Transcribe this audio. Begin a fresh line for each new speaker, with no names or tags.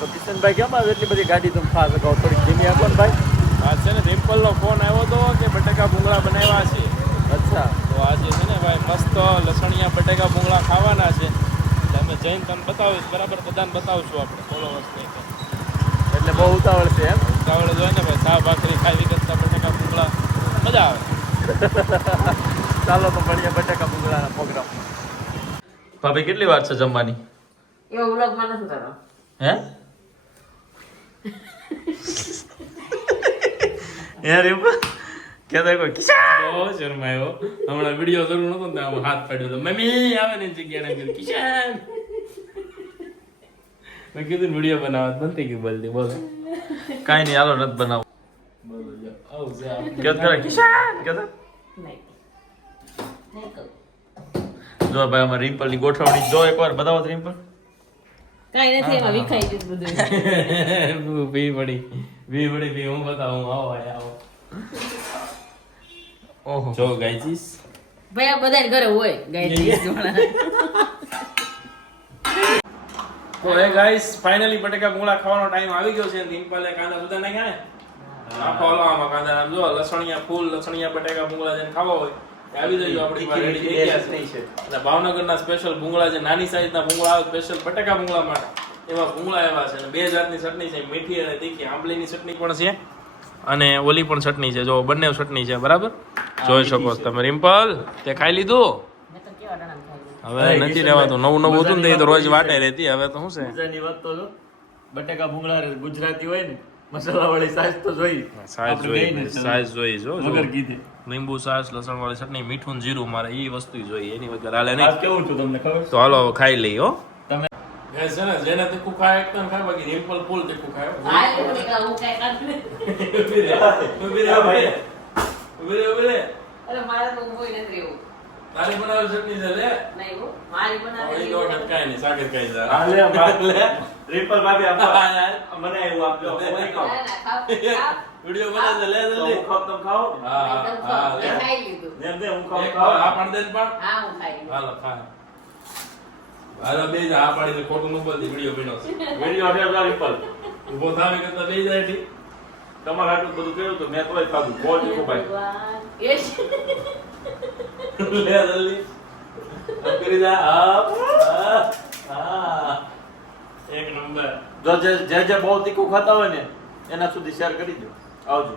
તો કિશનભાઈ કેમ આવે? એટલી બધી ગાડી તમે ફાસ અગાઉ થોડીક ધીમી આપો ને ભાઈ.
આ છે ને રિમ્પલનો ફોન આવ્યો હતો કે બટેકા ભૂંગળા બનાવ્યા છે.
અચ્છા.
તો આજે છે ને ભાઈ મસ્ત લસણિયા બટેકા ભૂંગળા ખાવાના છે. એટલે અમે જઈને તમને બતાવીશ. બરાબર બધાને બતાવશું આપણે ફોલોવર્સને
એટલે બહુ ઉતાવળ છે એમ?
ઉતાવળ જોઈએ ને ભાઈ. સા ભાખરી ખાવી કરતા બટેકા ભૂંગળા. મજા આવે.
ચાલો તો મળીએ બટાકા ભૂંગળાના પ્રોગ્રામ. ભાભી કેટલી વાર છે જમવાની?
એ ઉલગમાં નથી કરો
હે? યાર એમ કહેતા કોઈ કિશન
બહુ શરમાયો હમણાં વીડિયો શરૂ નતો ને આમ હાથ પાડ્યો તો મમ્મી આવે ને જગ્યાને કીધું કિશન મેં કીધું વીડિયો બનાવવા. નથી ગયું બોલતી બોલો.
કાંઈ નહીં હાલો નથી બનાવો. કેત કરે કિશન કહેતા
નહીં. નહીં કહું
જો ભાઈ અમારે રિમ્પલની ગોઠવણી જો એકવાર બતાવો રિમ્પલ.
કાંઈ નથી એમાં વિખાઈ ગયું બધું.
ભી પડી ભી પડી ભી હું બતાવું આવો આવો
ઓહો.
જો ગાઈજીસ
ભાઈ આ બધા ઘરે હોય ગાય
તો હે ગાઈસ ફાઇનલી બટેકા મૂળા ખાવાનો ટાઈમ આવી ગયો છે. રિમ્પલે કાંદા સુધા નાખ્યા ને? આખો હલવામાં કાંદા આમ જો લસણિયા ફૂલ લસણિયા બટેકા મૂળા જેને ખાવા હોય. આવી જજો આપણી પાસે ready થઈ ગયા છે. અને ભાવનગરના સ્પેશિયલ ભૂંગળા છે નાની સાઈઝના ભૂંગળા આવે સ્પેશિયલ બટાકા ભૂંગળા માટે. એમાં ભૂંગળા એવા છે. અને બે જાતની ચટણી છે મીઠી અને તીખી. આંબલીની ચટણી પણ છે અને ઓલી પણ ચટણી છે. જો બંને ચટણી છે બરાબર? જોઈ શકો છો તમે. રિમ્પલ તે ખાઈ લીધું? હવે નથી રહેવાતું નવું નવું હતું ને તે તો રોજ વાટે રહેતી. હવે તો શું છે?
બટાકા ભૂંગળા રે ગુજરાતી હોય ને મસાલા વાળી સાઈઝ તો જોઈ.
સાઈઝ
આપણે ગઈ ને
જોઈ સાઈઝ જોઈ જો જો.
વગર કીધે.
લીંબુ સાસ લસણ વાળી ચટણી મીઠું જીરું મારે એ વસ્તુ જોઈએ એની વગર હાલે નહીં.
કેવું છું તમને ખબર?
તો હાલો ખાઈ લઈ હો.
તમે
છે ને જેને તીખું ખાય એકદમ ખાય બાકી રિમ્પલ ફૂલ તીખું ખાય
આ લોકો નીકળ્યા, હું કાંઈ ખાધું નથી.
ઊભી રે ઊભી રે ઊભી રે ઊભી રે
અરે મારે તો ઊભુંય નથી. રહેવું.
તારી બનાવેલ ચટણી છે લે.
નહીં હો, મારી બનાવેલી
કાંઈ નહીં. જા.
લે ભાગ લે. રિમ્પલ ભાભી આપો મને એવું આપજો. હું નહીં ખાઉં.
ના, ના, ખાવ, ખાવ.
વિડિયો બનાવે છે, લે જલ્દી.
હું ખાઉં તમે ખાઓ?
હા હા
ખાવ.
લે.
ખાઈ લીધું.
ને દે હું ખાઉં
એક
ખાઓ.
આ પણ દે પણ.
હા, હું ખાઈ
હાલો ખા. હાલો બે જા આ પાડી ખોટું નું બોલતી વિડિયો બન્યો છે.
વીડિયો અઢાર રિપલ.
ઊભો થાવે કરતા બે જાય ઠીક
તમારે આટલું બધું કર્યું તો મેં તોય ખાધું. બોલ તીખું ભાઈ.
યશ.
લે જલ્દી. કરી દા. આપ આ, આ. એક નંબર.
જો જે જે જે બહુ તીખું ખાતા હોય ને એના સુધી શેર કરી દો આવજો.